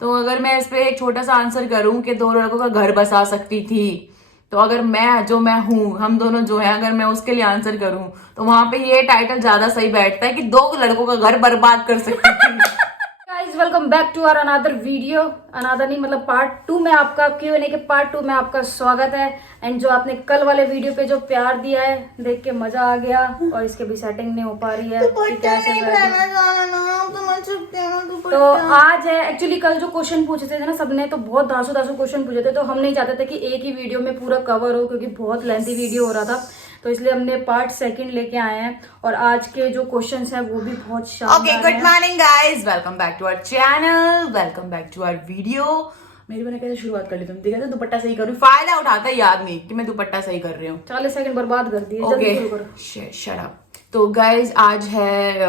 तो अगर मैं इस पे एक छोटा सा आंसर करूं कि 2 लड़कों का घर बसा सकती थी, तो अगर मैं हूं, हम दोनों जो है, अगर मैं उसके लिए आंसर करूं तो वहां पे ये टाइटल ज्यादा सही बैठता है कि 2 लड़कों का घर बर्बाद कर सकती थी। Guys welcome back to our another video. Another नहीं मतलब पार्ट 2 में आपका Q&A के पार्ट 2 में आपका स्वागत है। एंड जो आपने कल वाले वीडियो पे जो प्यार दिया है देख के मजा आ गया, और इसके भी सेटिंग नहीं हो पा रही है कि कैसे तो आज है एक्चुअली कल जो क्वेश्चन पूछे थे ना सबने, तो बहुत दासू क्वेश्चन पूछे थे, तो हम नहीं चाहते थे कि एक ही वीडियो में पूरा कवर हो क्योंकि बहुत लेंथी वीडियो हो रहा था, तो इसलिए हमने पार्ट 2 लेके आए हैं। और आज के जो क्वेश्चंस हैं वो भी बहुत शानदार okay, good morning guys, welcome back to our channel, welcome back to our video. मेरी मैंने कैसे शुरुआत कर ली, तुम देखा था दुपट्टा सही करूँ, फायदा उठाता है याद नहीं कि मैं दुपट्टा सही कर रही हूँ। 40 सेकंड बर्बाद कर दिए। Okay, shut up. तो गाइज आज है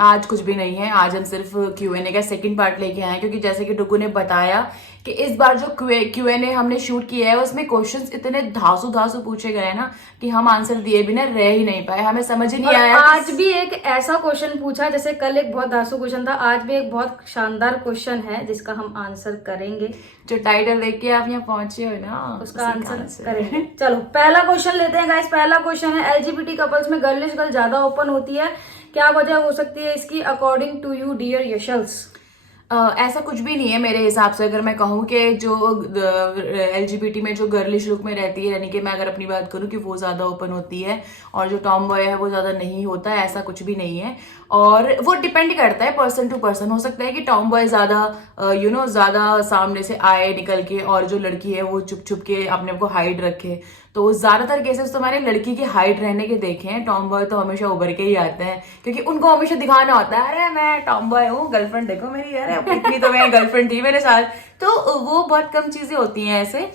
आज कुछ भी नहीं है, आज हम सिर्फ Q&A का सेकंड पार्ट लेके आए हैं, क्योंकि जैसे कि डुगू ने बताया कि इस बार जो Q&A हमने शूट किया है उसमें क्वेश्चंस इतने धासु पूछे गए ना कि हम आंसर दिए बिना रह ही नहीं पाए, हमें समझ ही नहीं आया। आज भी एक ऐसा क्वेश्चन पूछा, जैसे कल एक बहुत धासु क्वेश्चन था, आज भी एक बहुत शानदार क्वेश्चन है जिसका हम आंसर करेंगे। जो टाइटल देख के आप यहाँ पहुंचे हो ना, उसका आंसर करेंगे। चलो पहला क्वेश्चन लेते हैं गाइस। पहला क्वेश्चन है, LGBT कपल्स में गर्लिश गर्ल ज्यादा ओपन होती है, क्या वजह हो सकती है इसकी अकॉर्डिंग टू यू डियर यशल्स? ऐसा कुछ भी नहीं है मेरे हिसाब से। अगर मैं कहूँ कि जो LGBT में जो गर्लिश लुक में रहती है, यानी कि मैं अगर अपनी बात करूँ कि वो ज्यादा ओपन होती है और जो टॉम बॉय है वो ज्यादा नहीं होता है, ऐसा कुछ भी नहीं है। और वो डिपेंड करता है पर्सन टू पर्सन। हो सकता है कि टॉम बॉय ज्यादा ज्यादा सामने से आए निकल के, और जो लड़की है वो चुप चुप के अपने आप को हाइड रखे। तो ज्यादातर केसेस तो मैंने लड़की की हाइट रहने के देखे हैं। टॉम बॉय तो हमेशा उभर के ही आते हैं, क्योंकि उनको हमेशा दिखाना होता है, अरे मैं टॉम बॉय हूँ, गर्लफ्रेंड देखो मेरी, अरे इतनी तो मेरी गर्लफ्रेंड थी मेरे साथ। तो वो बहुत कम चीजें होती हैं ऐसे।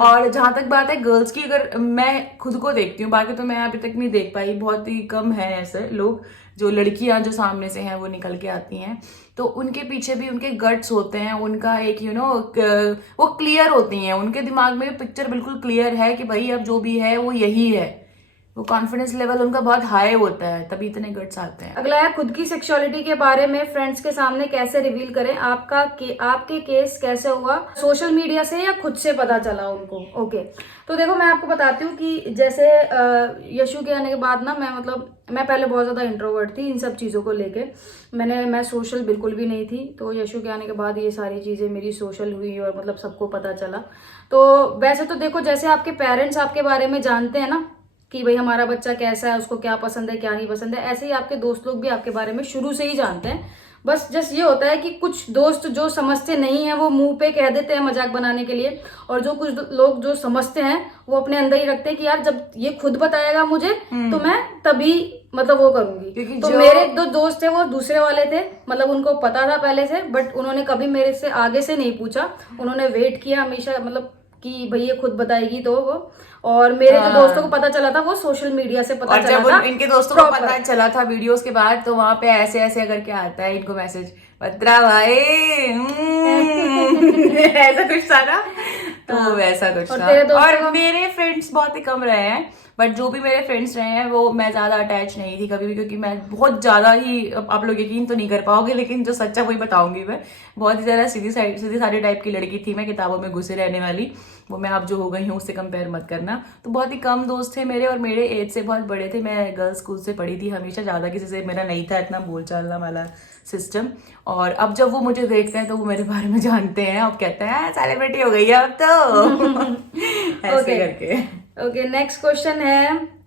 और जहां तक बात है गर्ल्स की, अगर मैं खुद को देखती हूँ, बाकी तो मैं अभी तक नहीं देख पाई, बहुत ही कम है ऐसे लोग, जो लड़कियां जो सामने से हैं वो निकल के आती हैं, तो उनके पीछे भी उनके गट्स होते हैं, उनका एक वो क्लियर होती हैं, उनके दिमाग में पिक्चर बिल्कुल क्लियर है कि भाई अब जो भी है वो यही है। वो कॉन्फिडेंस लेवल उनका बहुत हाई होता है, तभी इतने गट्स आते हैं। अगला है, खुद की सेक्सुअलिटी के बारे में फ्रेंड्स के सामने कैसे रिवील करें? आपके केस कैसे हुआ? सोशल मीडिया से या खुद से पता चला उनको? ओके, तो देखो मैं आपको बताती हूँ कि जैसे यशु के आने के बाद ना, मैं पहले बहुत ज्यादा इंट्रोवर्ट थी इन सब चीजों को लेके। मैं सोशल बिल्कुल भी नहीं थी, तो यशु के आने के बाद ये सारी चीजें मेरी सोशल हुई और मतलब सबको पता चला। तो वैसे तो देखो, जैसे आपके पेरेंट्स आपके बारे में जानते हैं ना कि भाई हमारा बच्चा कैसा है, उसको क्या पसंद है क्या नहीं पसंद है, ऐसे ही आपके दोस्त लोग भी आपके बारे में शुरू से ही जानते हैं। बस जस्ट ये होता है कि कुछ दोस्त जो समझते नहीं है वो मुंह पे कह देते हैं मजाक बनाने के लिए, और जो कुछ लोग जो समझते हैं वो अपने अंदर ही रखते हैं कि यार जब ये खुद बताएगा मुझे तो मैं तभी मतलब वो करूंगी। तो मेरे 2 दोस्त थे, वो दूसरे वाले थे, मतलब उनको पता था पहले से, बट उन्होंने कभी मेरे से आगे से नहीं पूछा, उन्होंने वेट किया हमेशा, मतलब कि भाई ये खुद बताएगी तो वो। और मेरे जो दोस्तों को पता चला था वो सोशल मीडिया से पता चला था। जब इनके दोस्तों को पता चला था वीडियोस के बाद, तो वहां पे ऐसे ऐसे करके आता है इनको मैसेज, पत्रा भाई ऐसा कुछ था ना, तो वैसा कुछ था। और मेरे फ्रेंड्स बहुत ही कम रहे हैं, बट जो भी मेरे फ्रेंड्स रहे हैं वो मैं ज्यादा अटैच नहीं थी कभी भी, क्योंकि मैं बहुत ज्यादा ही, आप लोग यकीन तो नहीं कर पाओगे लेकिन जो सच्चा वही बताऊंगी, मैं बहुत ही ज्यादा सीधी सादी टाइप की लड़की थी मैं, किताबों में घुसे रहने वाली। वो मैं अब जो हो गई हूँ उससे कंपेयर मत करना। तो बहुत ही कम दोस्त थे मेरे, और मेरे एज से बहुत बड़े थे। मैं गर्ल्स स्कूल से पढ़ी थी हमेशा, ज्यादा किसी से मेरा नहीं था इतना बोल चालना वाला सिस्टम। और अब जब वो मुझे देखते हैं तो वो मेरे बारे में जानते हैं, अब कहते हैं सेलिब्रिटी हो गई है अब तो ऐसे करके। ओके, नेक्स्ट क्वेश्चन है,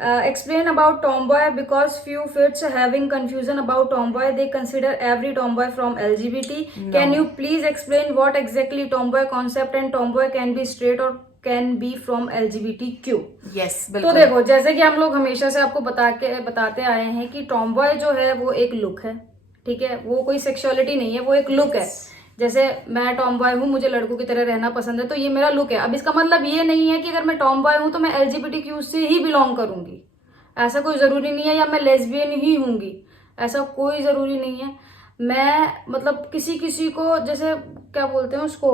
explain about tomboy because few fits having confusion about tomboy, they consider every tomboy from LGBT. No. Can you please explain what exactly tomboy concept and tomboy can be straight or can be from LGBTQ? Yes, तो देखो, जैसे कि हम लोग हमेशा से आपको बताते आए हैं कि टॉमबॉय जो है वो एक लुक है, ठीक है, वो कोई सेक्सुअलिटी नहीं है, वो एक लुक है। जैसे मैं टॉम बॉय हूँ, मुझे लड़कों की तरह रहना पसंद है, तो ये मेरा लुक है। अब इसका मतलब ये नहीं है कि अगर मैं टॉम बॉय हूँ तो मैं LGBTQ से ही बिलोंग करूंगी, ऐसा कोई जरूरी नहीं है, या मैं लेस्बियन ही होंगी, ऐसा कोई जरूरी नहीं है। मैं मतलब किसी को जैसे क्या बोलते हैं उसको,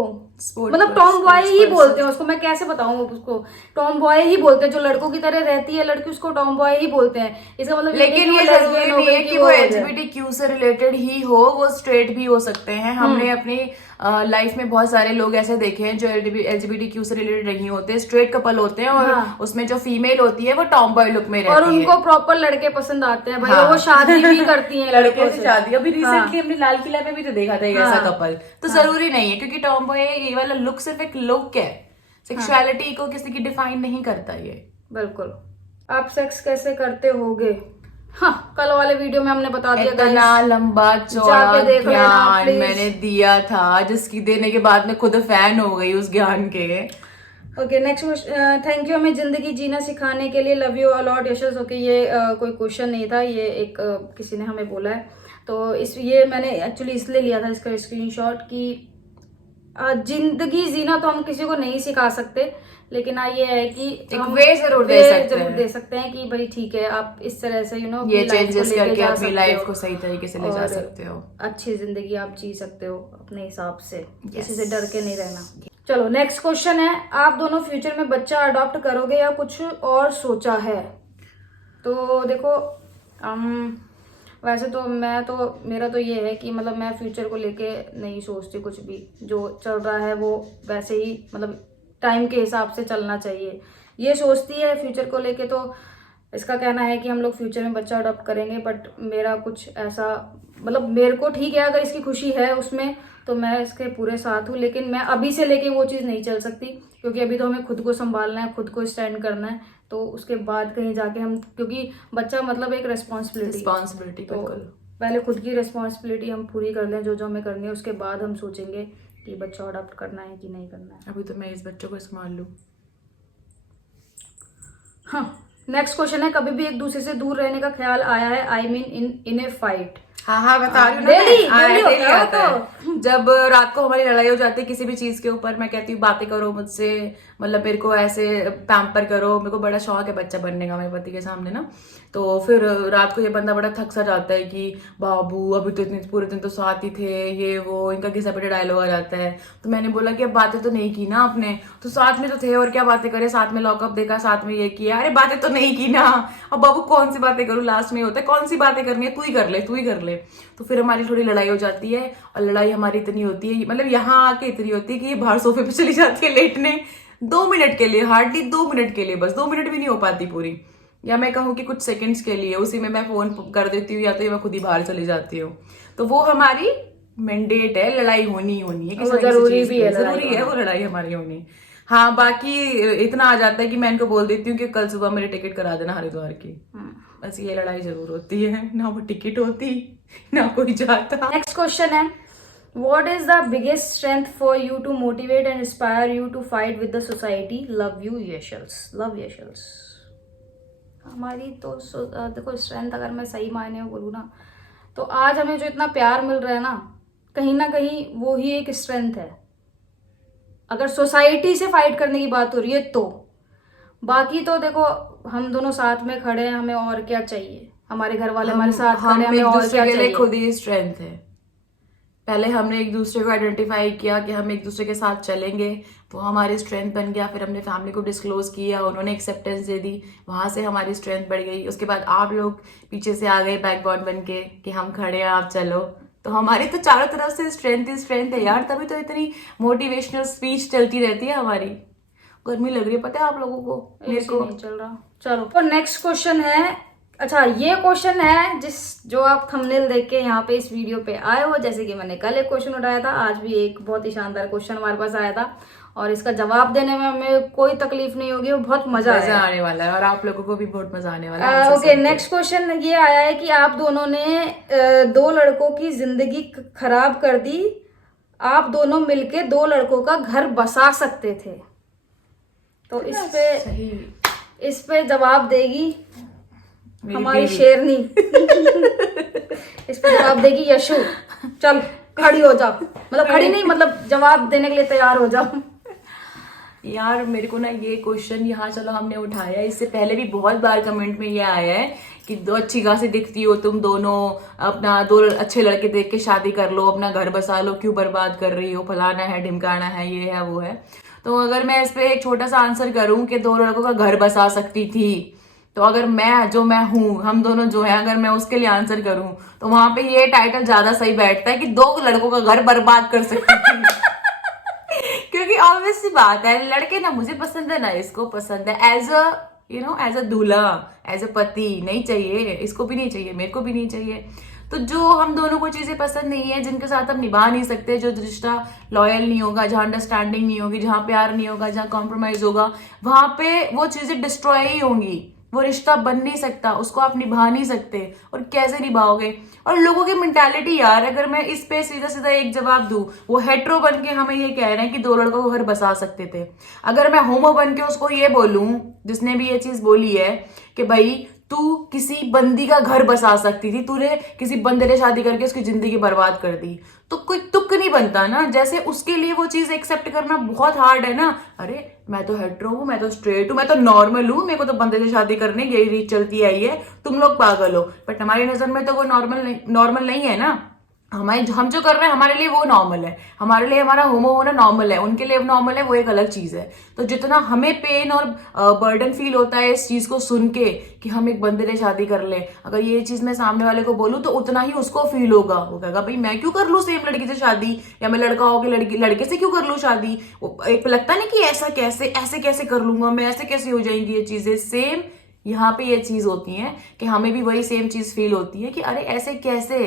मतलब टॉम बॉय ही बोलते हैं उसको, मैं कैसे बताऊं उसको, टॉम बॉय ही बोलते हैं। जो लड़कों की तरह रहती है लड़की उसको टॉम बॉय ही बोलते हैं। इसका मतलब लेकिन ये जरूरी नहीं है कि वो LGBTQ से रिलेटेड ही हो, वो स्ट्रेट भी हो सकते हैं। हमने अपनी लाइफ में बहुत सारे लोग ऐसे देखे हैं जो LGBTQ से रिलेटेड नहीं होते, स्ट्रेट कपल होते हैं और उसमें जो फीमेल होती है वो टॉम बॉय लुक में रहती है और उनको प्रॉपर लड़के पसंद आते हैं भाई। हाँ। वो शादी भी करती हैं लड़के से शादी। अभी रिसेंटली हमने लाल किला पे भी तो देखा था एक ऐसा हाँ। कपल। तो जरूरी नहीं है, क्योंकि टॉम बॉय ये वाला लुक सिर्फ एक लुक है, सेक्सुअलिटी को किसी की डिफाइन नहीं करता ये। बिल्कुल। आप सेक्स कैसे करते होगे? हाँ, कल वाले वीडियो में हमने बता दिया इतना guys। लंबा चौड़ा जाके देख लेना, ज्ञान please। मैंने दिया था, जिसकी देने के बाद मैं खुद फैन हो गई उस ज्ञान के। Okay, next question. Thank you हमें जिंदगी जीना सिखाने के लिए, love you a lot Yashas. Okay, ये कोई क्वेश्चन नहीं था, ये एक किसी ने हमें बोला है। तो ये मैंने एक्चुअली इसलिए लिया था इसका स्क्रीनशॉट कि जिंदगी जीना तो हम किसी को नहीं सिखा सकते, लेकिन ये है कि एक हम वे जरूर दे सकते हैं कि भाई ठीक है, आप इस तरह से ये चेंजेस करके अपनी लाइफ को सही तरीके से ले जा सकते हो, अच्छी जिंदगी आप जी सकते हो अपने हिसाब से, किसी से डर के नहीं रहना। चलो नेक्स्ट क्वेश्चन है, आप दोनों फ्यूचर में बच्चा अडॉप्ट करोगे या कुछ और सोचा है? तो देखो वैसे तो मेरा तो ये है कि मतलब मैं फ्यूचर को लेके नहीं सोचती कुछ भी, जो चल रहा है वो वैसे ही मतलब टाइम के हिसाब से चलना चाहिए। ये सोचती है फ्यूचर को लेके, तो इसका कहना है कि हम लोग फ्यूचर में बच्चा अडॉप्ट करेंगे, बट मेरा कुछ ऐसा मतलब मेरे को ठीक है, अगर इसकी खुशी है उसमें तो मैं इसके पूरे साथ हूँ, लेकिन मैं अभी से लेके वो चीज़ नहीं चल सकती, क्योंकि अभी तो हमें खुद को संभालना है, खुद को स्टैंड करना है, तो उसके बाद कहीं जाके हम, क्योंकि बच्चा मतलब एक रिस्पॉन्सिबिलिटी, तो पहले खुद की रिस्पॉन्सिबिलिटी हम पूरी कर लें, जो हमें करनी है, उसके बाद हम सोचेंगे कि बच्चा अडॉप्ट करना है कि नहीं करना है। अभी तो मैं इस बच्चों को संभाल लूं। हाँ, नेक्स्ट क्वेश्चन है, कभी भी एक दूसरे से दूर रहने का ख्याल आया है? I mean in A fight. हाँ बता रही हूँ ना, डेली आता है। जब रात को हमारी लड़ाई हो जाती है किसी भी चीज के ऊपर, मैं कहती हूँ बातें करो मुझसे, मतलब मेरे को ऐसे पैम्पर करो, मेरे को बड़ा शौक है बच्चा बनने का मेरे पति के सामने ना। तो फिर रात को ये बंदा बड़ा थक सा जाता है कि बाबू अभी तो इतने पूरे दिन तो साथ ही थे, ये वो, इनका घिसा पिटा डायलॉग आ जाता है। तो मैंने बोला कि अब बातें तो नहीं की ना आपने, तो साथ में तो थे और क्या बातें करे, साथ में लॉकअप देखा, साथ में ये किया, अरे बातें तो नहीं की ना। अब बाबू कौन सी बातें करूं, लास्ट में होता है कौन सी बातें करनी है, तू ही कर ले। तो फिर हमारी थोड़ी लड़ाई हो जाती है, और लड़ाई हमारी इतनी होती है, मतलब यहाँ आके इतनी होती है कि ये बाहर सोफे पे चली जाती है लेटने 2 मिनट के लिए, हार्डली 2 मिनट के लिए, बस 2 मिनट भी नहीं हो पाती पूरी, या मैं कहूँ कि कुछ सेकंड्स के लिए, उसी में मैं फोन कर देती हूँ या तो मैं खुद ही बाहर चली जाती हूँ। तो वो हमारी मैंडेट है, लड़ाई होनी है, किसी जरूरी भी है, जरूरी है वो लड़ाई हमारी होनी। हाँ, बाकी इतना आ जाता है कि मैं इनको बोल देती हूँ कि कल सुबह मेरी टिकट करा देना हरिद्वार की, बस ये लड़ाई जरूर होती है, ना वो टिकट होती ना कोई जाता। नेक्स्ट क्वेश्चन है, what is the biggest strength for you to motivate and inspire you to fight with the society? Love you यशल्स। हमारी तो देखो स्ट्रेंथ, अगर मैं सही मायने में बोलूँ ना, तो आज हमें जो इतना प्यार मिल रहा है ना कहीं वो ही एक स्ट्रेंथ है। अगर सोसाइटी से फाइट करने की बात हो रही है तो, बाकी तो देखो हम दोनों साथ में खड़े हैं, हमें और क्या चाहिए, हमारे घर वाले हमारे साथ खड़े हैं, हमें और क्या चाहिए। खुद ही स्ट्रेंथ है। पहले हमने एक दूसरे को आइडेंटिफाई किया कि हम एक दूसरे के साथ चलेंगे, वो हमारी स्ट्रेंथ बन गया। फिर हमने फैमिली को डिस्क्लोज किया, उन्होंने एक्सेप्टेंस दे दी, वहां से हमारी स्ट्रेंथ बढ़ गई। उसके बाद आप लोग पीछे से आ गए बैकबोन बन के कि हम खड़े हैं, आप चलो। तो हमारी तो चारों तरफ से स्ट्रेंथ है यार, तभी तो इतनी मोटिवेशनल स्पीच चलती रहती है हमारी। गर्मी लग रही है पता है आप लोगों को, मेरे को नहीं चल रहा। चलो तो नेक्स्ट क्वेश्चन है, अच्छा ये क्वेश्चन है जो आप थंबनेल देख के यहाँ पे इस वीडियो पे आए हो, जैसे कि मैंने कल एक क्वेश्चन उठाया था, आज भी एक बहुत ही शानदार क्वेश्चन हमारे पास आया था, और इसका जवाब देने में हमें कोई तकलीफ नहीं होगी, बहुत मजा आने वाला है और आप लोगों को भी बहुत मजा आने वाला है। ओके, नेक्स्ट क्वेश्चन ये आया है कि आप दोनों ने 2 लड़कों की जिंदगी खराब कर दी, आप दोनों मिलके 2 लड़कों का घर बसा सकते थे, तो इस पे जवाब देगी हमारी शेरनी। इस पे जवाब देगी यशु। चल खड़ी हो जाओ, मतलब खड़ी नहीं, मतलब जवाब देने के लिए तैयार हो जाओ। यार मेरे को ना ये क्वेश्चन यहाँ चलो हमने उठाया, इससे पहले भी बहुत बार कमेंट में ये आया है कि 2 अच्छी खासी दिखती हो तुम दोनों, अपना 2 अच्छे लड़के देख के शादी कर लो, अपना घर बसा लो, क्यों बर्बाद कर रही हो, फलाना है ढिमकाना है, ये है वो है। तो अगर मैं इस पे एक छोटा सा आंसर करूं कि 2 लड़कों का घर बसा सकती थी, तो अगर मैं हूं, हम दोनों जो है, अगर मैं उसके लिए आंसर करूं तो वहां पे ये टाइटल ज्यादा सही बैठता है कि 2 लड़कों का घर बर्बाद कर सकती थी। क्योंकि ऑब्वियस सी बात है, लड़के ना मुझे पसंद है ना इसको पसंद है, एज अ दूल्हा, एज अ पति नहीं चाहिए, इसको भी नहीं चाहिए, मेरे को भी नहीं चाहिए। तो जो हम दोनों को चीजें पसंद नहीं है, जिनके साथ हम निभा नहीं सकते, जो रिश्ता लॉयल नहीं होगा, जहां अंडरस्टैंडिंग नहीं होगी, जहां प्यार नहीं होगा, जहां कॉम्प्रोमाइज होगा, वहां पे वो चीजें डिस्ट्रॉय ही होंगी। वो रिश्ता बन नहीं सकता, उसको आप निभा नहीं सकते। और कैसे निभाओगे? और लोगों की मेंटालिटी यार, अगर मैं इस पे सीधा सीधा एक जवाब दूं, वो हेट्रो बन के हमें ये कह रहे हैं कि 2 लड़कों को घर बसा सकते थे। अगर मैं होमो बन के उसको ये बोलूं, जिसने भी ये चीज बोली है कि भाई तू किसी बंदी का घर बसा सकती थी, तूने किसी बंदे से शादी करके उसकी जिंदगी बर्बाद कर दी, तो कोई तुक नहीं बनता ना। जैसे उसके लिए वो चीज एक्सेप्ट करना बहुत हार्ड है ना। अरे मैं तो हेट्रो हूं, मैं तो स्ट्रेट हूं, मैं तो नॉर्मल हूं, मेरे को तो बंदे से शादी करनी, यही रीत चलती आई है, तुम लोग पागल हो। बट हमारी नजर में तो वो नॉर्मल नहीं है ना। हम जो कर रहे हैं हमारे लिए वो नॉर्मल है, हमारे लिए हमारा होमो होना नॉर्मल है, उनके लिए नॉर्मल है, वो एक अलग चीज है। तो जितना हमें पेन और बर्डन फील होता है इस चीज को सुन के कि हम एक बंदे से शादी कर ले, अगर ये चीज मैं सामने वाले को बोलूं तो उतना ही उसको फील होगा। वो कहेगा भाई मैं क्यों कर लूं सेम लड़की से शादी, या मैं लड़का होकर लड़के से क्यों कर लूं शादी। एक लगता नहीं कि ऐसे कैसे कर लूंगा मैं, ऐसे कैसे हो जाएंगी ये चीजें। सेम यहाँ पे ये चीज होती है कि हमें भी वही सेम चीज फील होती है कि अरे ऐसे कैसे,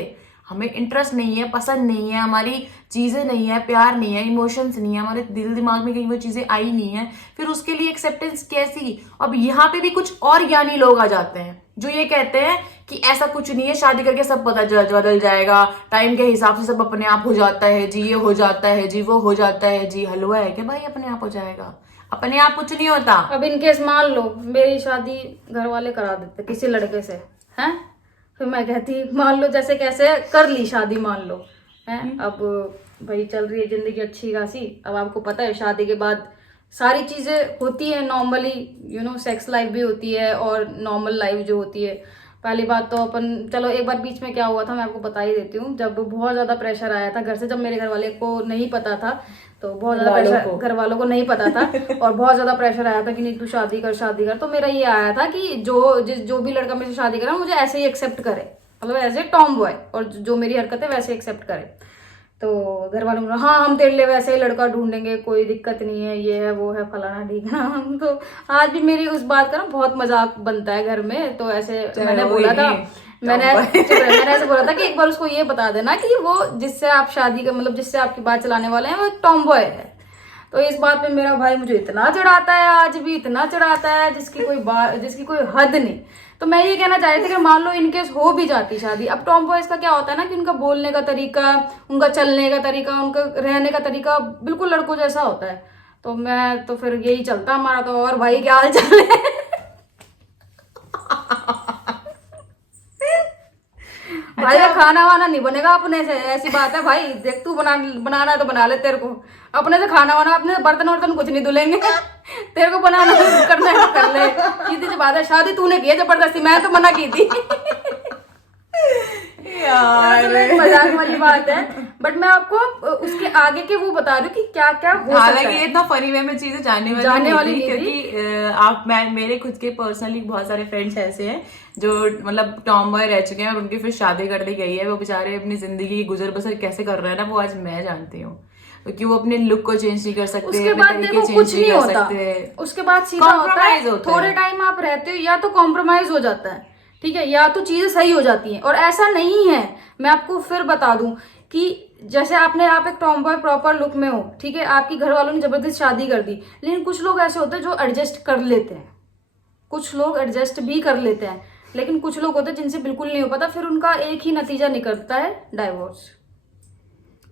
हमें इंटरेस्ट नहीं है, पसंद नहीं है, हमारी चीजें नहीं है, प्यार नहीं है, इमोशंस नहीं है, हमारे दिल दिमाग में कहीं वो चीजें आई नहीं है, फिर उसके लिए एक्सेप्टेंस कैसी। अब यहाँ पे भी कुछ और ज्ञानी लोग आ जाते हैं जो ये कहते हैं कि ऐसा कुछ नहीं है, शादी करके सब बदल जाएगा, टाइम के हिसाब से सब अपने आप हो जाता है जी, ये हो जाता है जी, वो हो जाता है जी। हलवा है क्या भाई अपने आप हो जाएगा? अपने आप कुछ नहीं होता। अब इनकेस मान लो मेरी शादी घर वाले करा देते किसी लड़के से, हैं, फिर मैं कहती मान लो जैसे कैसे कर ली शादी, मान लो है, अब भाई चल रही है जिंदगी अच्छी खासी। अब आपको पता है शादी के बाद सारी चीजें होती है नॉर्मली, सेक्स लाइफ भी होती है और नॉर्मल लाइफ जो होती है। पहली बात तो अपन, चलो एक बार बीच में क्या हुआ था मैं आपको बता ही देती हूँ। जब बहुत ज्यादा प्रेशर आया था घर से, जब मेरे घर वाले को नहीं पता था, तो बहुत ज्यादा प्रेशर घर वालों को नहीं पता था और बहुत ज्यादा प्रेशर आया था कि नहीं तू शादी कर। तो मेरा ये आया था कि जो भी लड़का मेरे से शादी करे मुझे ऐसे ही एक्सेप्ट करे, मतलब एज ए टॉम बॉय, और जो मेरी हरकत है वैसे एक्सेप्ट करे। तो घर वालों ने हाँ हम तेरे लिए वैसे ही लड़का ढूंढेंगे, कोई दिक्कत नहीं है, ये है वो है फलाना ठीक है। तो आज भी मेरी उस बात का ना बहुत मजाक बनता है घर में। तो ऐसे मैंने बोला था, मैंने ऐसे बोला था कि एक बार उसको ये बता देना कि वो जिससे आप शादी का मतलब जिससे आपकी बात चलाने वाले हैं वो एक टॉम बॉय है। तो इस बात पे मेरा भाई मुझे इतना चढ़ाता है, आज भी इतना चढ़ाता है जिसकी कोई हद नहीं। तो मैं ये कहना चाह रही थी कि मान लो इनकेस हो भी जाती शादी, अब टॉम बॉयज का क्या होता है ना कि उनका बोलने का तरीका, उनका चलने का तरीका, उनका रहने का तरीका बिल्कुल लड़कों जैसा होता है। तो मैं तो फिर यही चलता हमारा। तो और भाई क्या हाल चाल है? भाई का खाना वाना नहीं बनेगा अपने से, ऐसी बात है भाई। देख तू बनाना है तो बना ले, तेरे को अपने से खाना वाना, अपने से बर्तन वर्तन कुछ नहीं धुलेंगे। तेरे को बनाना करना है तो कर ले, सीधी सी बात है। शादी तूने की है जबरदस्ती, मैं तो मना की थी। यार मजाक वाली बात है, बट मैं आपको उसके आगे के वो बता रही हूँ कि क्या क्या हो सकता है। हालांकि ये इतना फनी वे में चीजें जानने वाली नहीं थी, क्योंकि मेरे खुद के पर्सनली बहुत सारे फ्रेंड्स ऐसे हैं जो मतलब टॉम बॉय रह चुके हैं और उनकी फिर शादी कर दी गई है। वो बेचारे अपनी जिंदगी की गुजर बसर कैसे कर रहे हैं ना, वो आज मैं जानती हूँ। क्योंकि वो अपने लुक को चेंज नहीं कर सकते, उसके बाद देखो कुछ नहीं होता, उसके बाद सीधा होता है थोड़े टाइम आप रहते हो या तो कॉम्प्रोमाइज हो जाता है, ठीक है, या तो चीजें सही हो जाती हैं। और ऐसा नहीं है, मैं आपको फिर बता दूं कि जैसे आप एक टॉम बॉय प्रॉपर लुक में हो, ठीक है, आपकी घर वालों ने जबरदस्त शादी कर दी, लेकिन कुछ लोग ऐसे होते हैं जो एडजस्ट कर लेते हैं, कुछ लोग एडजस्ट भी कर लेते हैं, लेकिन कुछ लोग होते हैं जिनसे बिल्कुल नहीं हो पाता, फिर उनका एक ही नतीजा निकलता है डाइवोर्स।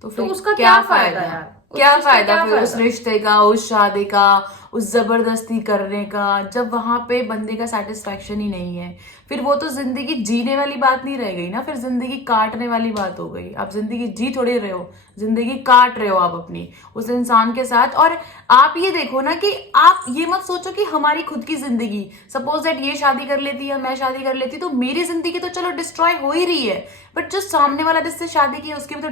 तो उसका क्या फायदा यार? क्या फायदा फिर उस रिश्ते का, उस शादी का, उस जबरदस्ती करने का, जब वहां पे बंदे का सेटिस्फेक्शन ही नहीं है। फिर वो तो जिंदगी जीने वाली बात नहीं रह गई ना, फिर जिंदगी काटने वाली बात हो गई। आप जिंदगी जी थोड़ी रहे हो, जिंदगी काट रहे हो आप अपनी उस इंसान के साथ। और आप ये देखो ना कि आप ये मत सोचो कि हमारी खुद की जिंदगी, सपोज दैट ये शादी कर लेती या मैं शादी कर लेती तो मेरी जिंदगी तो चलो डिस्ट्रॉय हो ही रही है, बट जो सामने वाला जिससे शादी की है उसकी भी तो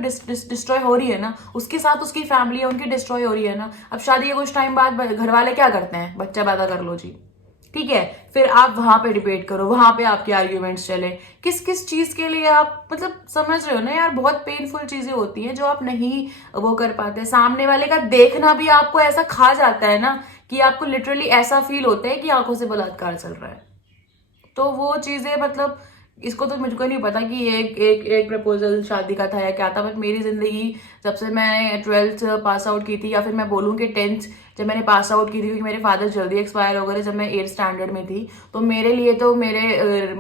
डिस्ट्रॉय हो रही है ना, उसके साथ उसकी फैमिली है उनकी डिस्ट्रॉय हो रही है ना। अब शादी के कुछ टाइम बाद घर वाले क्या करते हैं, बच्चा पैदा कर लो जी, ठीक है, फिर आप वहां पे डिबेट करो, वहां पे आपके आर्ग्यूमेंट्स चले, किस किस चीज के लिए आप मतलब समझ रहे हो ना यार, बहुत पेनफुल चीजें होती हैं जो आप नहीं वो कर पाते। सामने वाले का देखना भी आपको ऐसा खा जाता है ना कि आपको लिटरली ऐसा फील होता है कि आंखों से बलात्कार चल रहा है। तो वो चीजें मतलब इसको तो मुझको नहीं पता कि एक एक एक प्रपोजल शादी का था या क्या था, बट मेरी जिंदगी जब से मैं 12th पास आउट की थी, या फिर मैं बोलूँ कि 10th जब मैंने पास आउट की थी, क्योंकि मेरे फादर जल्दी एक्सपायर हो गए जब मैं 8th स्टैंडर्ड में थी, तो मेरे लिए तो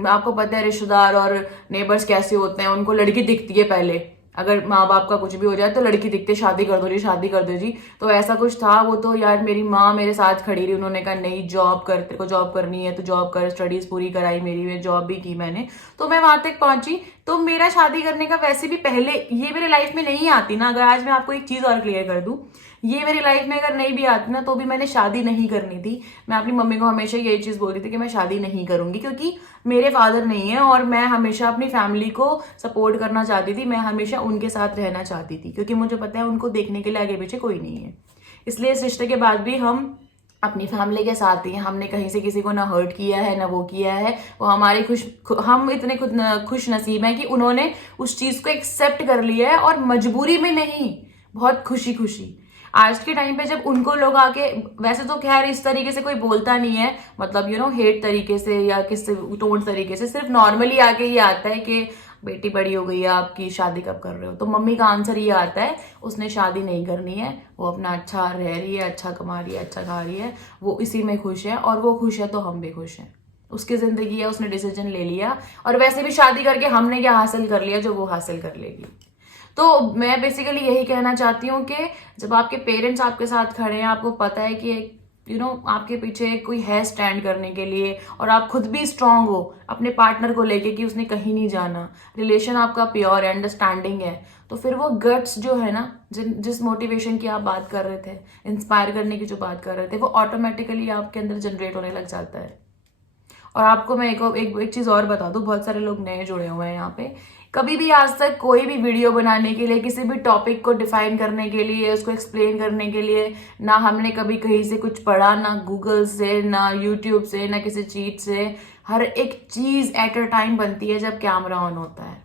आपको पता है रिश्तेदार और नेबर्स कैसे होते हैं, उनको लड़की दिखती है पहले, अगर माँ बाप का कुछ भी हो जाए तो लड़की दिखते शादी कर दो जी, शादी कर दो जी। तो ऐसा कुछ था। वो तो यार मेरी माँ मेरे साथ खड़ी रही, उन्होंने कहा नहीं जॉब कर, तेरे को जॉब करनी है तो जॉब कर, स्टडीज पूरी कराई मेरी, जॉब भी की मैंने, तो मैं वहां तक पहुंची। तो मेरा शादी करने का वैसे भी पहले ये मेरे लाइफ में नहीं आती ना, अगर आज मैं आपको एक चीज और क्लियर कर दूं, ये मेरी लाइफ में अगर नहीं भी आती ना तो भी मैंने शादी नहीं करनी थी। मैं अपनी मम्मी को हमेशा यही चीज बोलती थी कि मैं शादी नहीं करूंगी, क्योंकि मेरे फादर नहीं है और मैं हमेशा अपनी फैमिली को सपोर्ट करना चाहती थी, मैं हमेशा उनके साथ रहना चाहती थी, क्योंकि मुझे पता है उनको देखने के लिए आगे पीछे कोई नहीं है। इसलिए इस रिश्ते के बाद भी हम अपनी फैमिली के साथ ही हैं, हमने कहीं से किसी को ना हर्ट किया है ना वो किया है। वो हमारे हम इतने खुश नसीब हैं कि उन्होंने उस चीज को एक्सेप्ट कर लिया है, और मजबूरी में नहीं, बहुत खुशी खुशी। आज के टाइम पे जब उनको लोग आके, वैसे तो खैर इस तरीके से कोई बोलता नहीं है, मतलब हेट तरीके से या किस टोन तरीके से, सिर्फ नॉर्मली आके ये आता है कि बेटी बड़ी हो गई है आपकी, शादी कब कर रहे हो। तो मम्मी का आंसर ये आता है उसने शादी नहीं करनी है, वो अपना अच्छा रह रही है, अच्छा कमा रही है, अच्छा खा रही है, वो इसी में खुश है, और वो खुश है तो हम भी खुश हैं। उसकी जिंदगी है, उसने डिसीजन ले लिया, और वैसे भी शादी करके हमने क्या हासिल कर लिया जो वो हासिल कर लेगी। तो मैं बेसिकली यही कहना चाहती हूँ कि जब आपके पेरेंट्स आपके साथ खड़े हैं, आपको पता है कि आपके पीछे कोई है स्टैंड करने के लिए, और आप खुद भी स्ट्रांग हो अपने पार्टनर को लेके कि उसने कहीं नहीं जाना, रिलेशन आपका प्योर है, अंडरस्टैंडिंग है, तो फिर वो गट्स जो है ना, जिस मोटिवेशन की आप बात कर रहे थे, इंस्पायर करने की जो बात कर रहे थे, वो ऑटोमेटिकली आपके अंदर जनरेट होने लग जाता है। और आपको मैं एक चीज और बता दूं, बहुत सारे लोग नए जुड़े हुए हैं यहाँ पे, कभी भी आज तक कोई भी वीडियो बनाने के लिए, किसी भी टॉपिक को डिफाइन करने के लिए, उसको एक्सप्लेन करने के लिए, ना हमने कभी कहीं से कुछ पढ़ा, ना गूगल से, ना यूट्यूब से, ना किसी चीज से। हर एक चीज एट अ टाइम बनती है जब कैमरा ऑन होता है।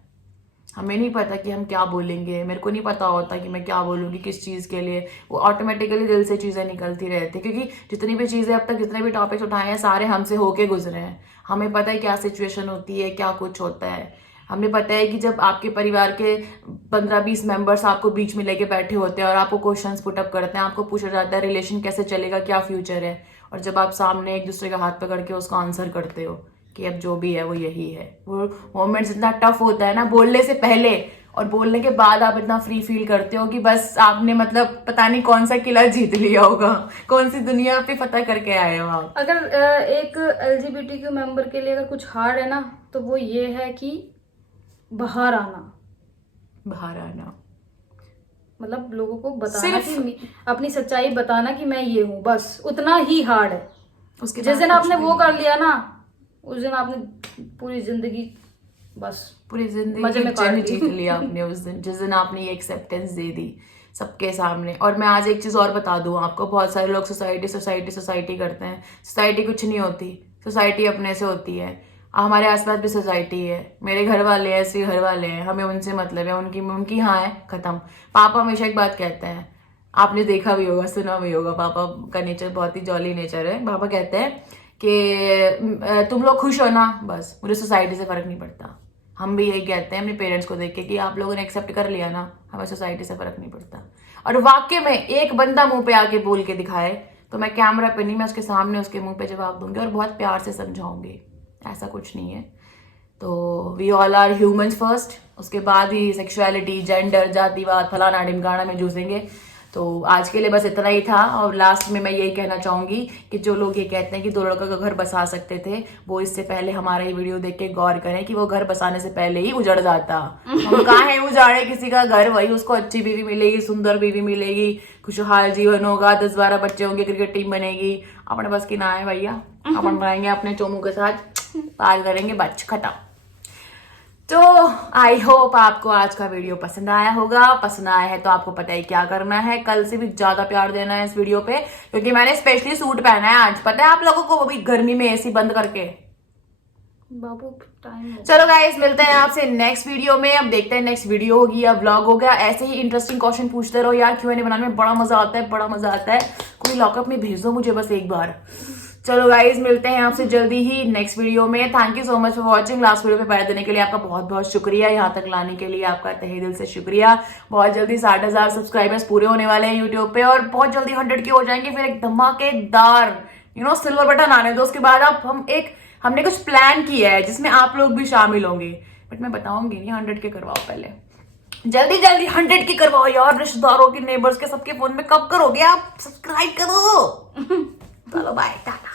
हमें नहीं पता कि हम क्या बोलेंगे, मेरे को नहीं पता होता कि मैं क्या बोलूंगी किस चीज के लिए, वो ऑटोमेटिकली दिल से चीजें निकलती रहती, क्योंकि जितनी भी चीजें अब तक, जितने भी टॉपिक्स उठाए हैं, सारे हमसे होके गुजरे हैं। हमें पता है क्या सिचुएशन होती है, क्या कुछ होता है। हमें पता है कि जब आपके परिवार के 15-20 मेंबर्स आपको बीच में लेके बैठे होते हैं और आपको क्वेश्चंस पुटअप करते हैं, आपको पूछा जाता है रिलेशन कैसे चलेगा, क्या फ्यूचर है, और जब आप सामने एक दूसरे का हाथ पकड़ के उसका आंसर करते हो कि अब जो भी है वो यही है, वो मोमेंट्स इतना टफ होता है ना, बोलने से पहले और बोलने के बाद आप इतना फ्री फील करते हो कि बस आपने मतलब पता नहीं कौन सा किला जीत लिया होगा, कौन सी दुनिया पे फतह करके आए हो आप। अगर एक LGBTQ मेंबर के लिए अगर कुछ हार्ड है ना, तो वो ये है कि बाहर आना, मतलब लोगों को बताना कि अपनी सच्चाई बताना कि मैं ये हूँ, बस उतना ही हार्ड है। उसके जिस दिन आपने वो कर लिया ना, उस दिन आपने पूरी जिंदगी जन जीत लिया आपने उस दिन, जिस दिन आपने ये एक्सेप्टेंस दे दी सबके सामने। और मैं आज एक चीज और बता दूं आपको, बहुत सारे लोग सोसाइटी करते हैं। सोसाइटी कुछ नहीं होती, सोसाइटी अपने से होती है। हमारे आसपास भी सोसाइटी है, मेरे घर वाले ऐसे घर वाले हैं, हमें उनसे मतलब है, उनकी हाँ है, खत्म। पापा हमेशा एक बात कहते हैं, आपने देखा भी होगा, सुना भी होगा, पापा का नेचर बहुत ही जॉली नेचर है। पापा कहते हैं कि तुम लोग खुश हो ना, बस मुझे सोसाइटी से फर्क नहीं पड़ता। हम भी यही कहते हैं अपने पेरेंट्स को देख के कि आप लोगों ने एक्सेप्ट कर लिया ना, हमें सोसाइटी से फर्क नहीं पड़ता। और वाकई में एक बंदा मुंह पे आके बोल के दिखाए तो मैं कैमरा पे नहीं, मैं उसके सामने उसके मुंह पे जवाब दूंगी और बहुत प्यार से समझाऊंगी, ऐसा कुछ नहीं है। तो we all are humans first, उसके बाद ही सेक्सुअलिटी, जेंडर, जातिवाद, फलाना ढिमकाना में जूझेंगे। तो आज के लिए बस इतना ही था। और लास्ट में मैं यही कहना चाहूंगी कि जो लोग ये कहते हैं कि 2 लड़कों का घर बसा सकते थे, वो इससे पहले हमारा ये वीडियो देख के गौर करें कि वो घर बसाने से पहले ही उजड़ जाता। हम कहाँ है उजाड़े किसी का घर, वही उसको अच्छी बीवी मिलेगी, सुंदर बीवी मिलेगी, खुशहाल जीवन होगा, 10-12 बच्चे होंगे, क्रिकेट टीम बनेगी। अपने बस की ना है भैया, अपन रहेंगे अपने चोमू के साथ, पार करेंगे, बच खत्म। तो आई होप आपको आज का वीडियो पसंद आया होगा। पसंद आया है तो आपको पता है क्या करना है, कल से भी ज्यादा प्यार देना है इस वीडियो पे, क्योंकि मैंने स्पेशली सूट पहना है आज, पता है आप लोगों को, वो भी गर्मी में एसी बंद करके। बाबू टाइम हो चलो गाइस, मिलते हैं आपसे नेक्स्ट वीडियो में। अब देखते हैं नेक्स्ट वीडियो होगी या व्लॉग होगा। ऐसे ही इंटरेस्टिंग क्वेश्चन पूछते रहो यार, Q&A बनाने में बड़ा मजा आता है, बड़ा मजा आता है। कोई लॉकअप में भेज दो मुझे बस एक बार। चलो गाइस, मिलते हैं आपसे जल्दी ही नेक्स्ट वीडियो में। Thank you so much for watching. Last video पे पैर देने के लिए आपका बहुत बहुत शुक्रिया, यहाँ तक लाने के लिए आपका तहे दिल से शुक्रिया। बहुत जल्दी 60,000 सब्सक्राइबर्स पूरे होने वाले हैं यूट्यूब पे, और बहुत जल्दी 100 के हो जाएंगे, फिर एक धमाकेदार सिल्वर बटन आने दो। उसके बाद आप हमने कुछ प्लान किया है जिसमें आप लोग भी शामिल होंगे, बट मैं बताऊंगी नहीं। 100 के करवाओ पहले, जल्दी जल्दी 100 की करवाओ यार। रिश्तेदारों के, नेबर्स के, सबके फोन में कब करोगे आप? सब्सक्राइब करो। चलो बाय, टाटा।